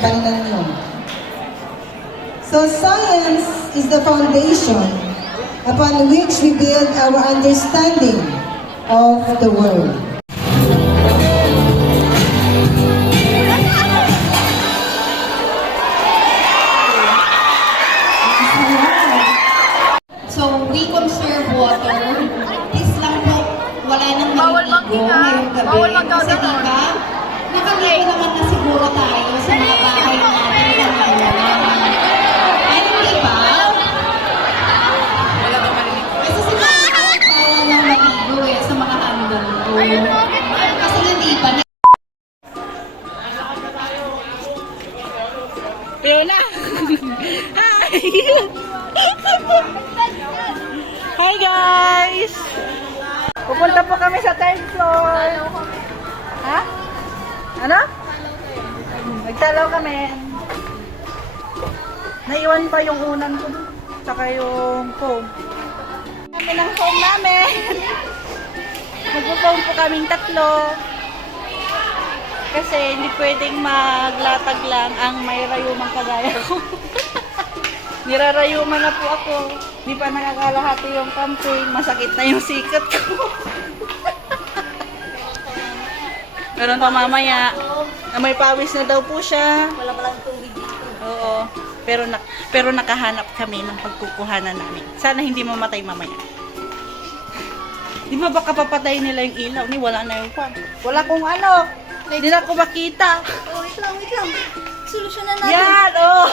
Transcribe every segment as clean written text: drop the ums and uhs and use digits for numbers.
kainan nyo. So science is the foundation upon which we build our understanding of the world. So, we conserve water. Please lang po, wala nang maligo ngayong gabi. Kasi diba, nakaligo naman na siguro tayo sa mga bahay natin kanina. Ay, hindi ba? Kasi sinabi ko, bawal nang maligo sa mga handang ko. Kasi hindi ba? Pena! Hi! Hi guys! Pupunta po kami sa 3rd floor. Ha? Ano? Nagtalaw kami. Naiwan pa yung unan ko. Tsaka yung phone. Kami ng phone namin. Magpo-phone po kaming 3. Kasi hindi pwedeng maglatag lang ang may rayumang kagaya ko. Nirarayuman na po ako. Hindi pa nakakalahati yung campaign. Masakit na yung sikat ko. Meron pa mamaya na may pawis na daw po siya. Wala palang tubig dito. Oo. Pero nakahanap kami ng pagkukuhanan namin. Sana hindi mamatay mamaya. Di ba baka papatay nila yung ilaw? Ni wala na yung fan. Wala kong ano. Hindi na ako makita. Oh, wait lang. Solusyonan natin. Yan! Oh!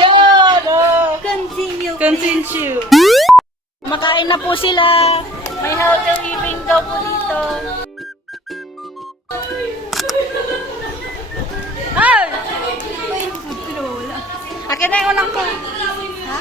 Yan! Oh! Continue. Makain na po sila. May healthy living daw po dito. Ay! Akin na yung unang ko. Ha?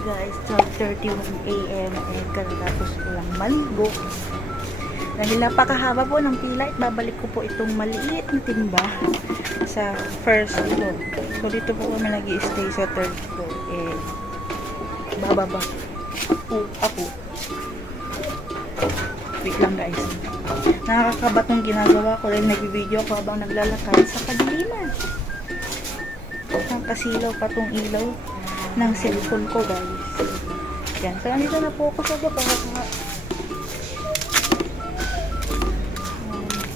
Guys, 12:31 AM and katatapos ko lang maligo. Dahil napakahaba po ng pila, babalik ko po itong maliit na timba sa 1st floor. So dito po kami nag-i-stay sa 3rd floor. Bababa po ako. Wait lang guys. Nakakakabat ng ginagawa ko dahil nag-video ko habang naglalakad sa kadiliman. Nakasilaw pa tong ilaw ng cellphone ko guys. Yan. So, nandito na po ako sa baba.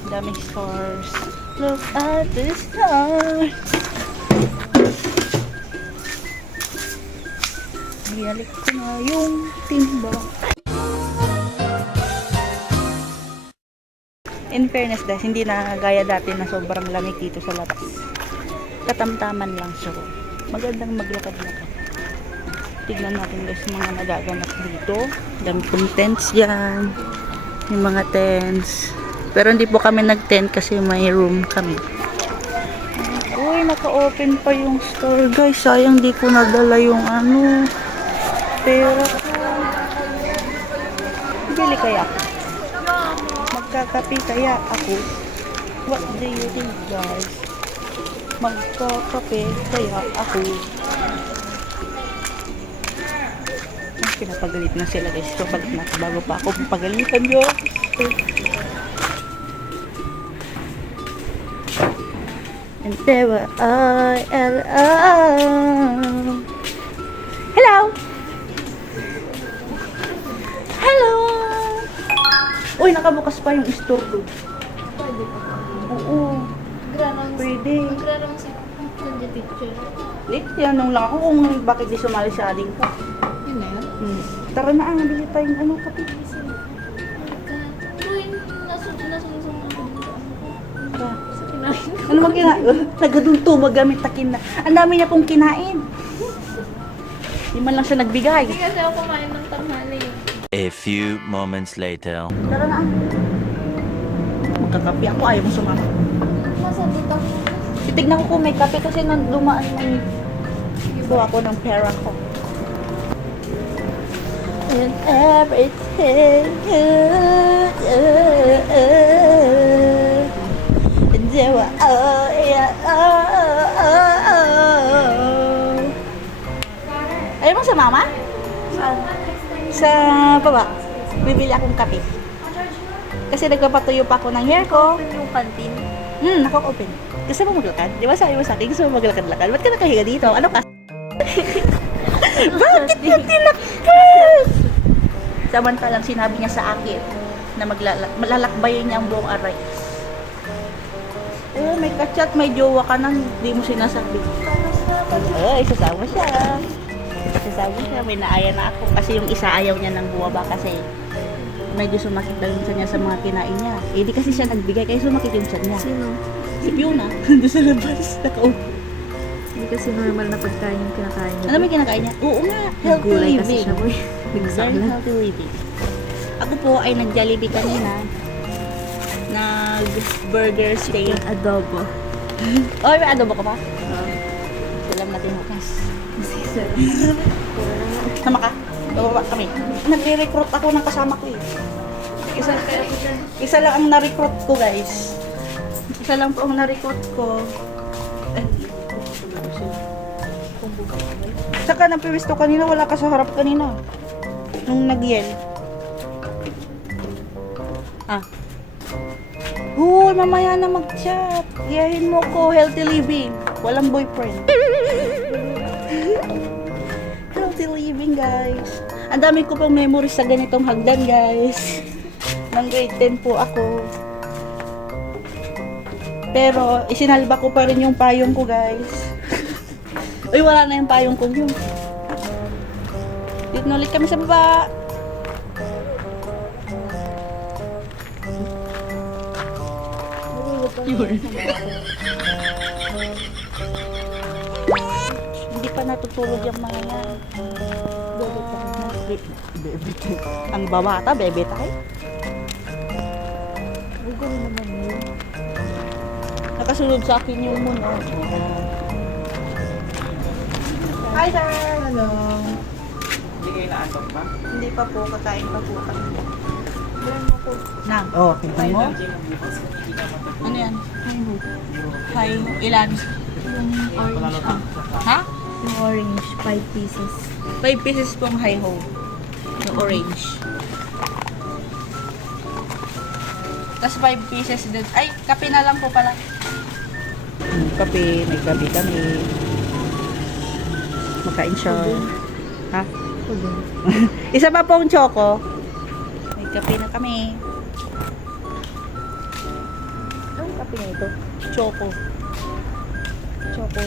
Daming stars. Look at the stars. Biyalik ko na yung timba. In fairness guys, hindi na gaya dati na sobrang lamig dito sa labas. Katamtaman lang siya. Magandang maglakad-lakad. Tignan natin guys mga nagaganap dito. Dami pong tents dyan. Yung mga tents. Pero hindi po kami nag-tent kasi may room kami. Uy, naka-open pa yung store guys. Sayang di ko nadala yung ano. Pera ko. Bili kaya ako. Magkakape kaya ako. What do you think guys? Magkakape kaya ako. Pinapagalit na sila guys. So balik na bago pa ako pagalitan nyo. And there were hello! Hello! Uy, nakabukas pa yung store doon. Pwede pa. Oo. Pwede. Magranong si Nandiyan picture. Tinanong lang ako kung bakit di sumali sa aling ko. Yun na yun? Tara na, bili tayong ano, kape. Uy, nasunod Ano mo kinain? Tagadunto, magamit takin na. Ang dami niya pong kinain. Di man lang siya nagbigay. Hindi kasi ako kumain ng tanghali. A few moments later. Tara na. Magkakape ako, ayaw mo sumama. Masabot ako. Titignan ko kung may kape kasi nung dumaan may gawa ko ng pera ko. And everything and there were Ayaw mo sa mama? Sa baba. Bibili akong kape. Kasi nagpapatuyo pa ako ng hair ko. Open yung canteen. Naka-open. Gusto mo maglakad? Di ba sabi mo sa akin, gusto mo maglakad-lakad? Ba't ka nakahiga dito? Ano ka? Bakit ka tinakad? Samantalang sinabi niya sa akin na malalakbayin niya ang buong aray. Eh, may kachat, may jowa ka na, hindi mo sinasabi. Ay, sasama siya. Sasama siya, may naaya na ako. Kasi yung isa ayaw niya nang bumaba kasi medyo sumakit daw yung tiyan niya sa mga kinain niya. Eh, di kasi siya nagbigay, kaya sumakit yung tiyan niya. Sino? Si Fiona, doon sa labas, nakaupo. Hindi kasi normal na pagkain yung kinakain niya. Ano may kinakain niya? Oo nga, healthy Gulay kasi living. siya, boy. Very Bigla. healthy living. Ako po ay nag-Jollibee kanina. Nag-burger steak. Adobo. Oh, may adobo ka pa? Alam natin bukas. Sama ka? Bababa kami. Nagre-recruit ako ng kasama ko eh. Isa lang ang na-recruit ko, guys. Isa lang po ang na-recruit ko. Saka napiwisto kanina, wala ka sa harap kanina. Nung nag-yell. Uy, mamaya na mag-chat. Iyahin mo ko, healthy living. Walang boyfriend. Healthy living, guys. Ang dami ko pong memories sa ganitong hagdan, guys. Nang grade 10 po ako. Pero, isinalba ko pa rin yung payong ko, guys. Uy, wala na yung payong ko yun. Dito na ulit kami sa baba. Yun. Hindi pa natutulog yung mga yan. Bebe tayo. Ang babata, bebe tayo. Huwag naman yun. Nakasunod sa akin yung muno. Hi, sir! Hello. Hindi kayo naantok pa? Hindi pa po, kakain pa po kami. Meron ako. Nang, tingnan mo. Ano yan? Hi, ilan? Yung orange. Ha? Yung orange. 5 pieces. 5 pieces pong hi-ho. Yung orange. Tapos 5 pieces din. Ay, kape na lang po pala. Kape, may kape kami. Makain siya. Ha? Isa pa pong choco. May kape na kami. Anong kape na ito? Choco. Choco.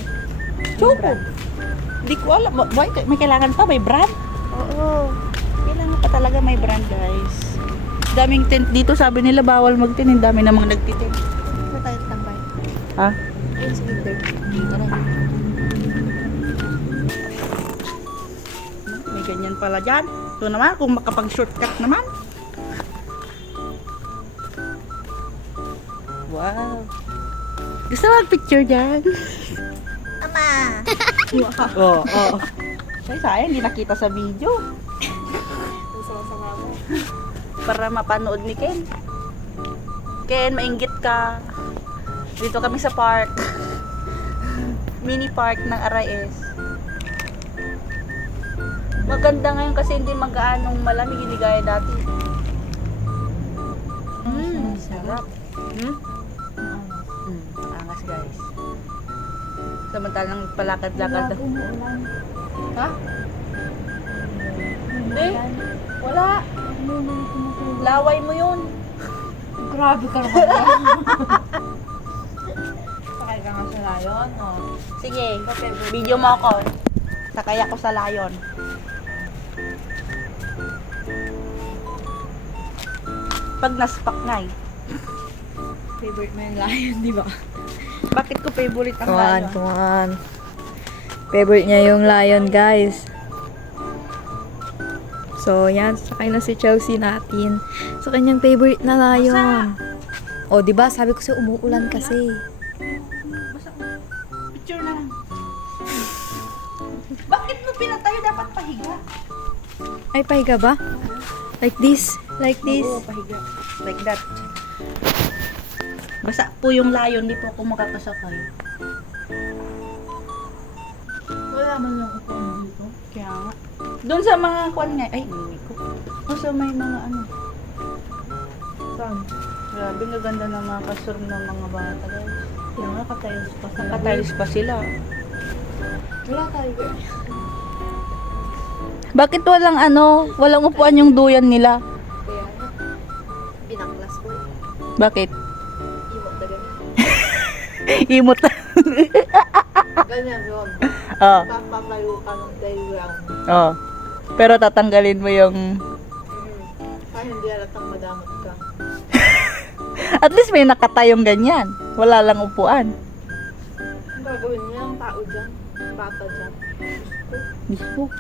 Choco. Hindi ko alam. May kailangan pa? May brand? Oo. Kailangan pa talaga may brand, guys. Daming tent dito. Sabi nila bawal magtin. Ang dami namang nagtitent. Saan tayo tambay? Ha? Ayun, sige, babe. Tara. May ganyan pala dyan. Ito naman, kung makapag-shortcut naman. Wow. Gusto mo mag-picture dyan? Ama! Oo, oo. Ay, sayang, hindi nakita sa video. Sama-sama mo. Para mapanood ni Ken. Ken, mainggit ka. Dito kami sa park. Mini park ng RIS. Maganda ngayon kasi hindi mag-aanong malamig, hindi gaya dati. Sarap. Angas, guys. Samantalang palakad-lakad. Umuulan. Ha? Hindi. Wala. Laway mo yun. Grabe ka naman yan. Sakay ka nga sa layon, no? Sige, video mo ako. Sakay ako sa layon. Pag naspak nga eh. Favorite mo yung lion, di ba? Bakit ko favorite ang Come on, lion? come on. Favorite niya yung lion, guys. So, yan. Sakay na si Chelsea natin. Sa kanyang favorite na lion. O, di ba? Sabi ko sa'yo, umuulan kasi. Picture na lang. Bakit mo pinatayo? Dapat pahiga. Ay, pahiga ba? Like this? Like this? Oo, pahiga. Like that. Basta po yung lion, di po ako makakasakay. Wala man lang upuan dito. Kaya nga. Doon sa mga kwan nga, ay, hindi ko. O sa may mga ano. Saan? Grabe, ang ganda ng mga kasurm ng mga bata, guys. Kaya nga, katayos pa sila. Nakatiles pa sila. Wala tayo, girl. Bakit walang ano, walang upuan yung duyan nila? Kaya nga. Binaklas ko. Bakit? Imot na ganun. Imot. Ganyan yun. Oh, Papatayo ka ng diagram. oh. Pero tatanggalin mo yung... Kaya hindi alatang madamot ka. At least may nakatayong ganyan. Wala lang upuan. Ang gagawin niya ang tao dyan. Bata dyan. Diyos.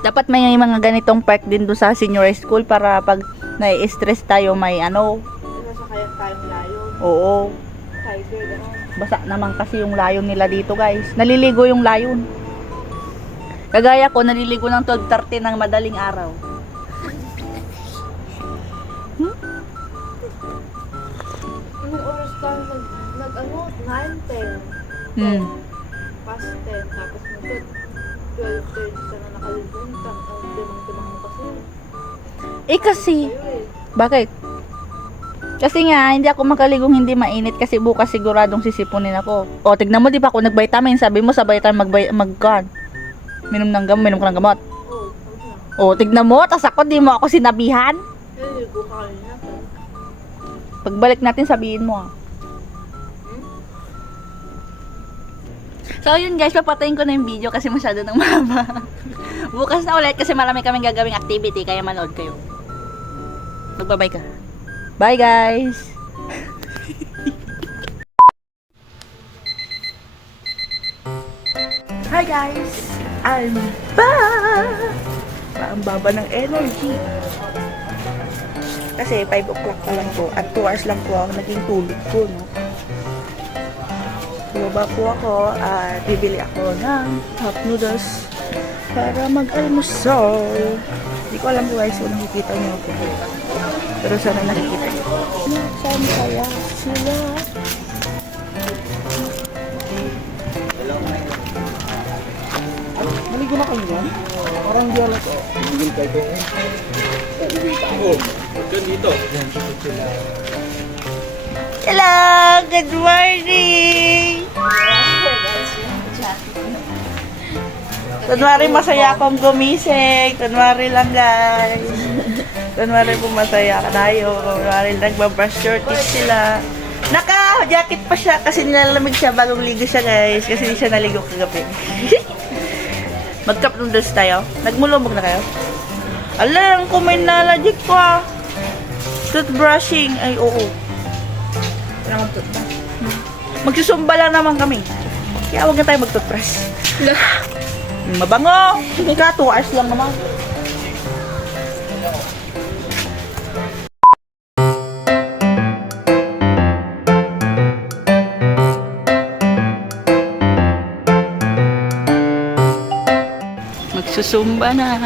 Dapat may mga ganitong park din doon sa senior high school para pag nai-stress tayo may ano. Nasakayan tayong layon. Oo. Tiger, gano'n. Basa naman kasi yung layon nila dito, guys. Naliligo yung layon. Kagaya ko, naliligo ng 12:30 ng madaling araw. Anong oras tayo nag-ano? 9, 10. Hmm. Past 10. Tapos mag 12:30 ka na nakalimutan. Ang timang-timang mo kasi. Kasi, Sa'yo eh. bakit? Kasi nga, hindi ako makaligong hindi mainit kasi bukas siguradong sisipunin ako. O, tignan mo, di ba ako nag-vitamin? Sabi mo, sabay tayo minom ng gamot, minom ka ng gamot. Oo, tapos na. O, tignan mo, tas ako, di mo ako sinabihan. Eh, ligo ka kanina. Pagbalik natin, sabihin mo. So, yun guys, papatayin ko na yung video kasi masyado nang mahaba. Bukas na ulit kasi marami kaming gagawing activity, kaya manood kayo. Magbabay ka. Bye guys! Hi guys! I'm back! Ang baba ng energy. Kasi 5 o'clock pa lang po at 2 hours lang po ang naging tulog ko, no? Bumaba po ako at bibili ako ng cup noodles para mag-almusal. Hindi ko alam guys kung nakikita niyo ako. Pero sana nakikita niyo. Saan kaya sila? Maligo na kayo yan? Parang di alam ko. Hello! Good morning! Kunwari masaya akong gumising. Kunwari lang guys. Kunwari po masaya ka tayo. Kunwari nagbabrush your teeth sila. Naka-jacket pa siya kasi nilalamig siya bagong ligo siya guys. Kasi hindi siya naligo kagabi. Mag-cup noodles tayo. Nagmulubog na kayo? Alam ko may nalagik ko ah. Toothbrushing. Ay oo. Magsusumba lang naman kami. Kaya huwag na tayo mag-toothbrush. Mabango! Ka, 2 hours lang naman. Magsusumba na.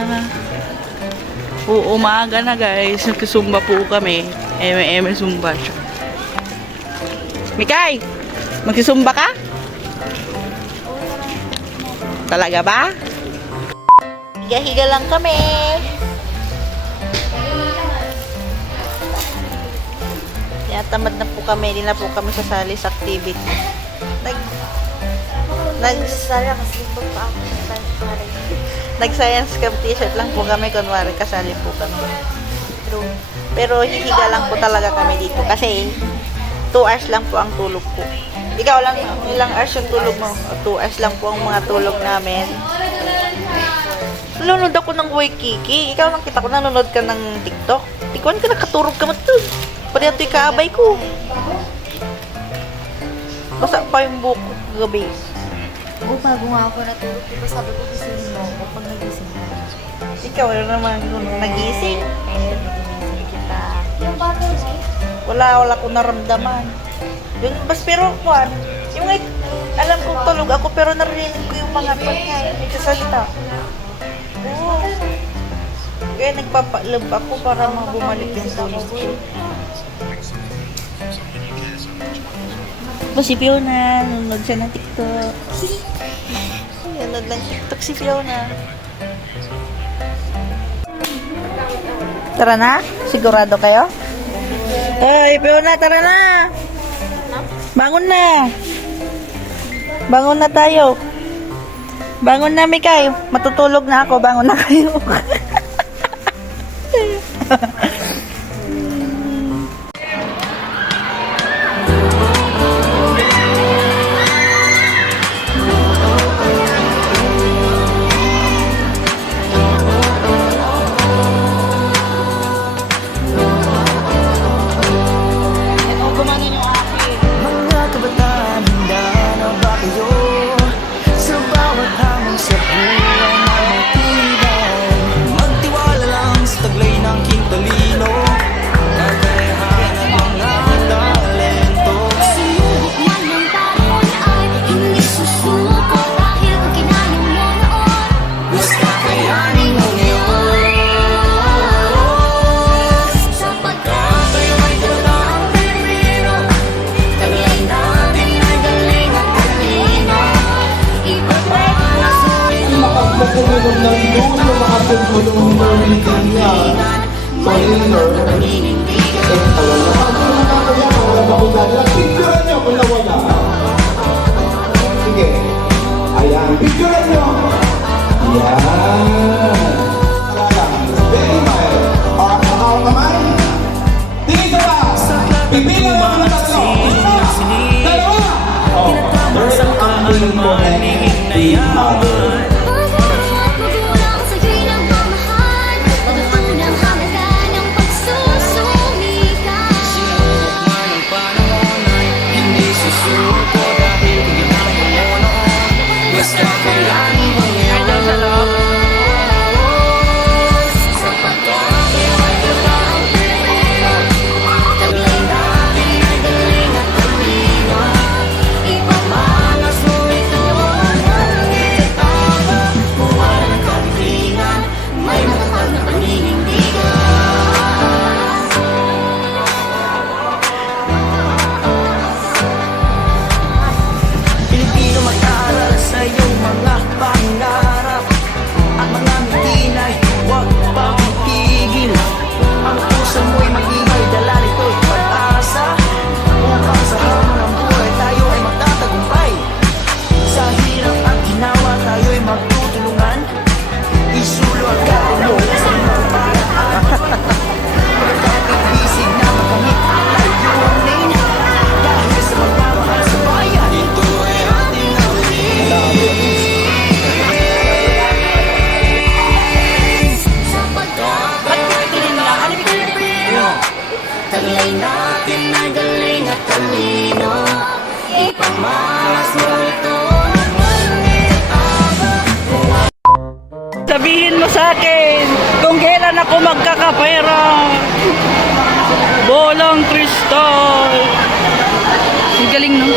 Umaga na guys. Magsusumba po kami. Eme sumba siya. Mikay! Magsusumba ka? Talaga ba? Higa-higa lang kami. Tamad na po kami. Hindi na po kami sasali sa activity. Nagsaya kasi po pa ako. Nag-science camp t-shirt lang po kami. Kunwari kasali po kami. Pero hihiga lang po talaga kami dito. Kasi 2 hours lang po ang tulog ko. Ikaw lang, ilang hours yung tulog mo? 2 hours lang po ang mga tulog namin. Nanonood ako ng Waikiki. Ikaw nakita ko, nanonood ka ng TikTok. Tikuan ka, nakaturog ka matulog. Pati ito'y kaabay ko. Basa pa yung buhok ko kagabi. Oo, bago nga ako natulog. Diba sabi ko gising mo ako pag nagising mo. Ikaw, ano naman kung nagising? Nagising kita. Yung bata mo? Wala ko naramdaman. Yun, pero kuwan, yung alam kong tulog ako pero narinig ko yung mga pagkay, nagsasalita. Oo. Kaya nagpapalab ako para bumalik yung tulog ko. Si Fiona, nunod siya ng TikTok. Nunod ng TikTok si Fiona. Tara na? Sigurado kayo? Ay, Fiona, tara na! Bangon na! Bangon na tayo. Bangon na, Mikay. Matutulog na ako. Bangon na kayo. Mga kabataan, handa na ba kayo? Sa bawat hamon sa buhay na matibay, magtiwala lang sa taglay ng kintalino, kakayahan ng mga talento. Sumubok man ng panahon ay hindi susuko dahil kung kinahin mo noon, Mas kakayanin mo ngayon. sapagkat tayo ay dalawang Pilipino, taglay natin ay galing at talino. Ipagmamalasay mo Makapagpakulong ng doon sa mga pagkulong ng liganyan. Mahinar. paninindigan. Picturean nyo kung nawala. Sige. Ayan. Picturean nyo. Yan. Very mild. Ang kamay. Tingin ka ba? Pipilan mo ng tatlo. Isa. Dalawa. Tinatamad sa kaalmaning na yaman. Pagmamahal magulang sa ginagmamahal, pagtunang halaga ng pagsusumikap. Man ang panahon ay hindi susuko dahil kung ginagawa mo noon, mas kakayanin mo ngayon. Sapagkat tayo ay dalawang Pilipino, taglay natin ay galing at talino. Ipagmalas mo ito ang hangin at tama, walang kapilingan, may matatag na paninindigan. Pilipino, mag-aral sa iyong mga pangarap at mga mitinay, huwag pang itigil. Ang puso mo'y mag-ingay, dala nito'y pag-asa upang sa hamon ng buhay tayo ay magtatagumpay. Sa hirap at ginawa tayo'y magtutulungan, isulo ang katulungan sa mga paraan. Pagkakabisig na makamit ang layunin, dahil sa magmamahal sa bayan, ito ay ating nawin. Taglay natin ay galing at talino. Ipagmalas mo ito ng hangin at tama. Sabihin mo sa akin kung kailan ako magkakapera. Bolang kristal. Ang galing, no?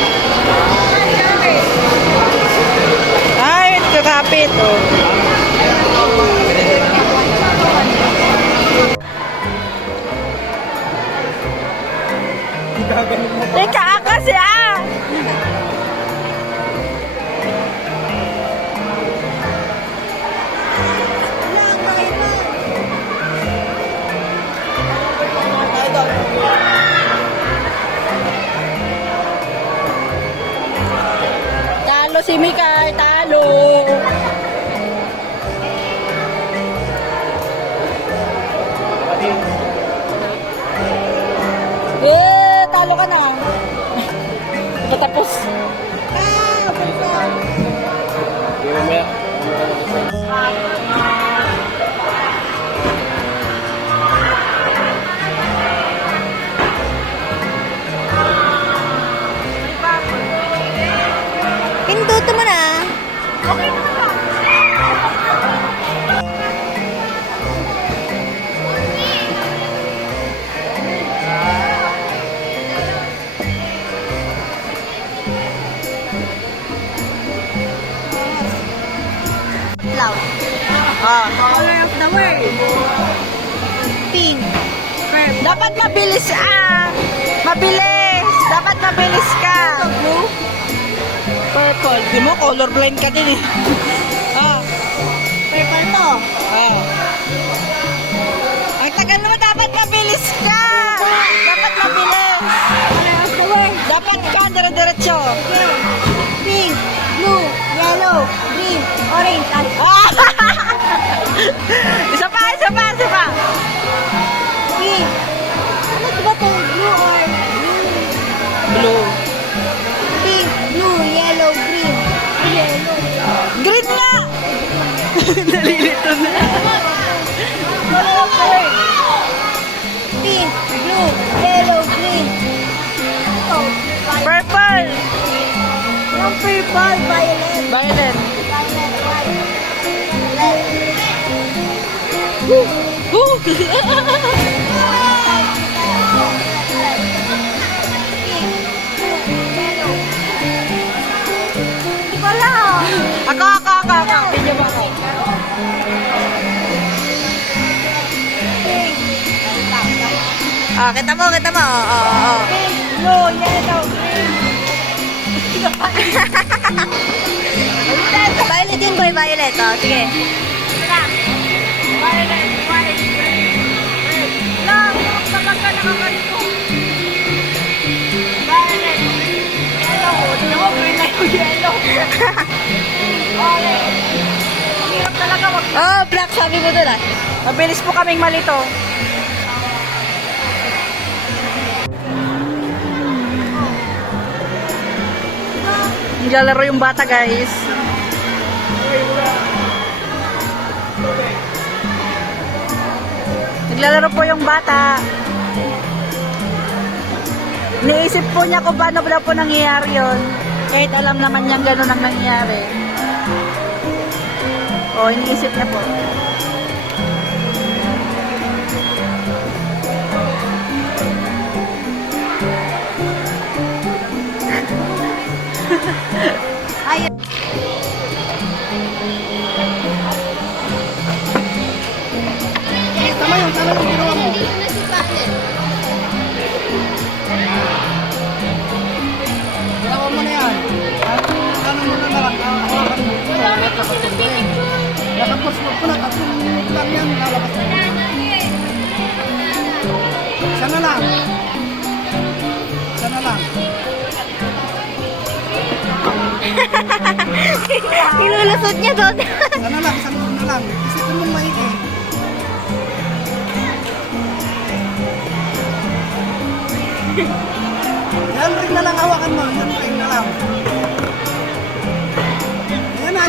Ay, kakapit, oh. Teka, kasi ah! Talo si Mikay, talo! Talo ka na. Patapos. Color of the world. Pink. Dapat mabilis mabilis. Dapat mabilis ka. Blue. Purple. Di mo, colorblind ka din eh. Purple to. Ang tagal naman, dapat mabilis ka. Dapat mabilis. Color of the world. Dapat ka, dire-diretso. Pink, blue, yellow, green, orange. Isa pa, isa pa, isa pa. Pink. Ano ba ito? Blue or Blue. pink, blue, yellow, green. Yellow. Green na! Nalilito na. Color of the world. Pink, blue, yellow, green. Oh, Purple. yung purple, violet. Violet. Violet, white. Hindi ko alam. Ako. Video mo ako. Kita mo. Blue, yellow, green. Violet yun, boy. Violet. Oh, sige. Violet, white, green, red. Lang, kapag ka nakakalito. Violet, yellow. Hindi mo, green na yung yellow. Orange. Ang hirap talaga wag. Oh, black. Sabi mo doon ah. Mabilis po kaming malito. Naglalaro yung bata, guys. Naglalaro po yung bata. Iniisip po niya kung paano daw po nangyayari yun. Kahit alam naman niyang gano'n ang nangyayari. O, iniisip niya po. Ginawa mo na yan. Ano mo na lang. Hawakan mo. Nakapost ko na. 3 minutes lang yan. Lalabas na. Isa na lang. Nilulusot niya doon. Isa na lang. Isipin mo maigi. Yan ring na lang hawakan mo. Yan ring na lang. Yan na.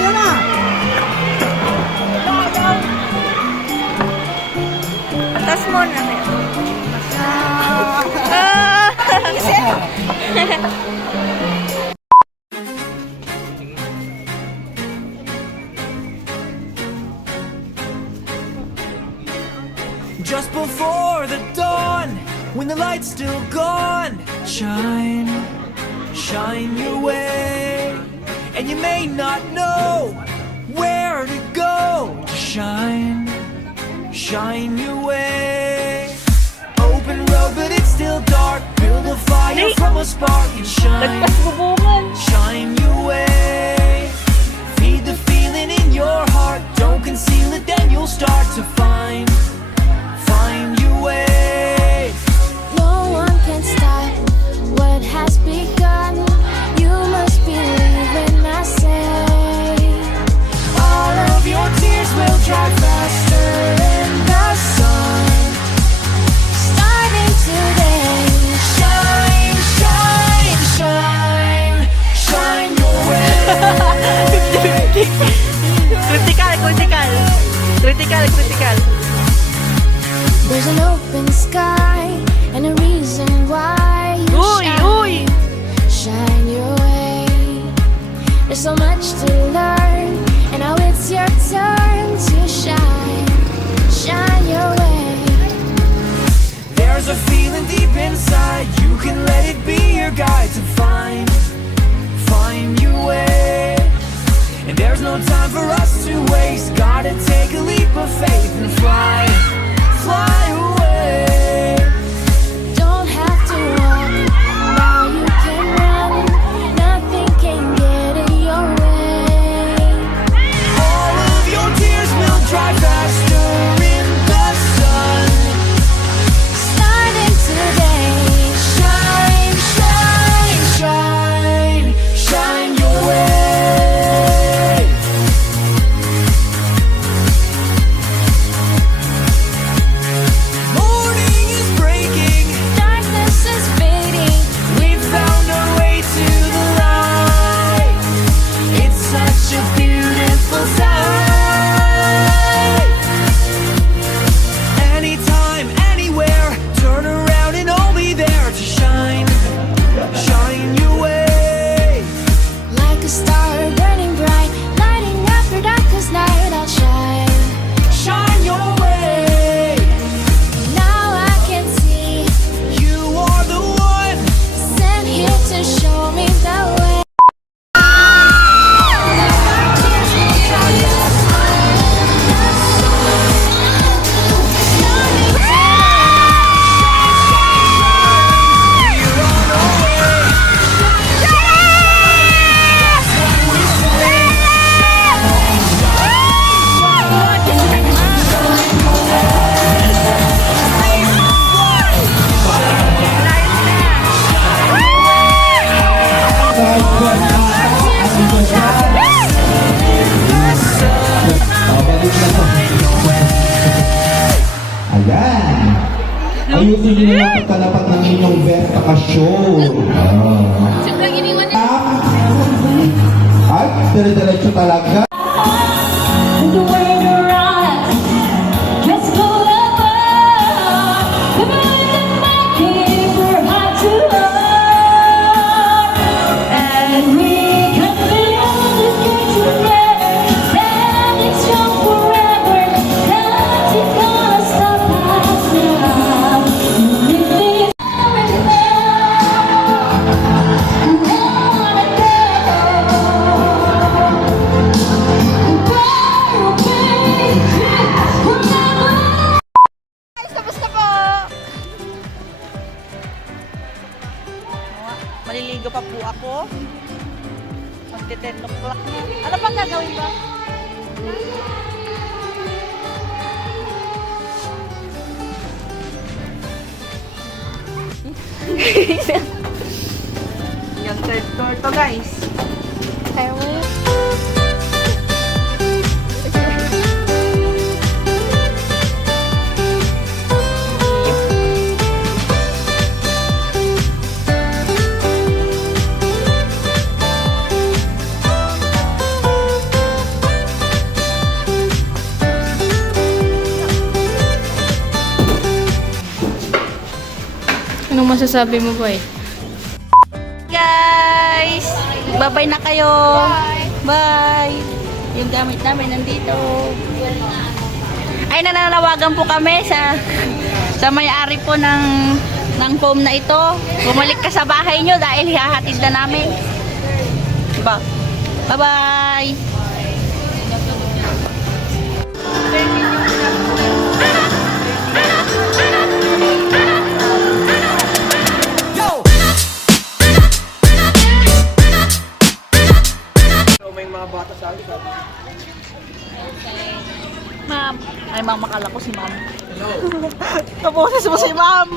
Tapos mo na. Just before the dawn, when the light's still gone, shine your way. And you may not know where to go to shine your way. Open road, but it's still dark. Build a fire from a spark and shine your way. Feed the feeling in your heart. Don't conceal it, then you'll start to find your way. No one can stop what has begun. You must believe when I say All of your tears will dry faster in the sun. starting today. Shine your way. Critical. There's an open sky and a reason why you shine your way. There's so much to learn turn to shine, shine your way. There's a feeling deep inside, you can let it be your guide to find your way. And there's no time for us to waste, gotta take a leap of faith and fly away. Don't have to walk, now you can run. Nothing can get in your way. All of your tears will dry faster in the sun. Starting today, Shine, shine, shine, shine your way. Morning is breaking, darkness is fading. we've found our way to the light. It's such a beautiful sight. Anytime, anywhere, turn around and I'll be there to shine your way. Like a star burning bright, lighting up your darkest night. I'll Shine your way. now I can see, You are the one. sent here to show me the way. Ayan. Ayusin niyo na ang pagkalapat ng inyong verifikasyon. At dire-diretso talaga. The way to rise, let's go above. The mountain might be we're high to love, and we can build this dream together. Standing strong forever, nothing's gonna stop us now. With this power now, we wanna go. Maliligo pa po ako. Magte-10 o'clock na. Ano pang gagawin ba? Yung third floor to, guys. Anong masasabi mo, boy? Guys! Bye-bye na kayo! Bye! Yung gamit namin nandito. Ay, nananawagan po kami sa may-ari po ng foam na ito. Bumalik ka sa bahay nyo dahil hihahatid na namin. Bye-bye! Ma'am. Ay, ma'am, makala ko si ma'am. Hello. Tapos mo si ma'am.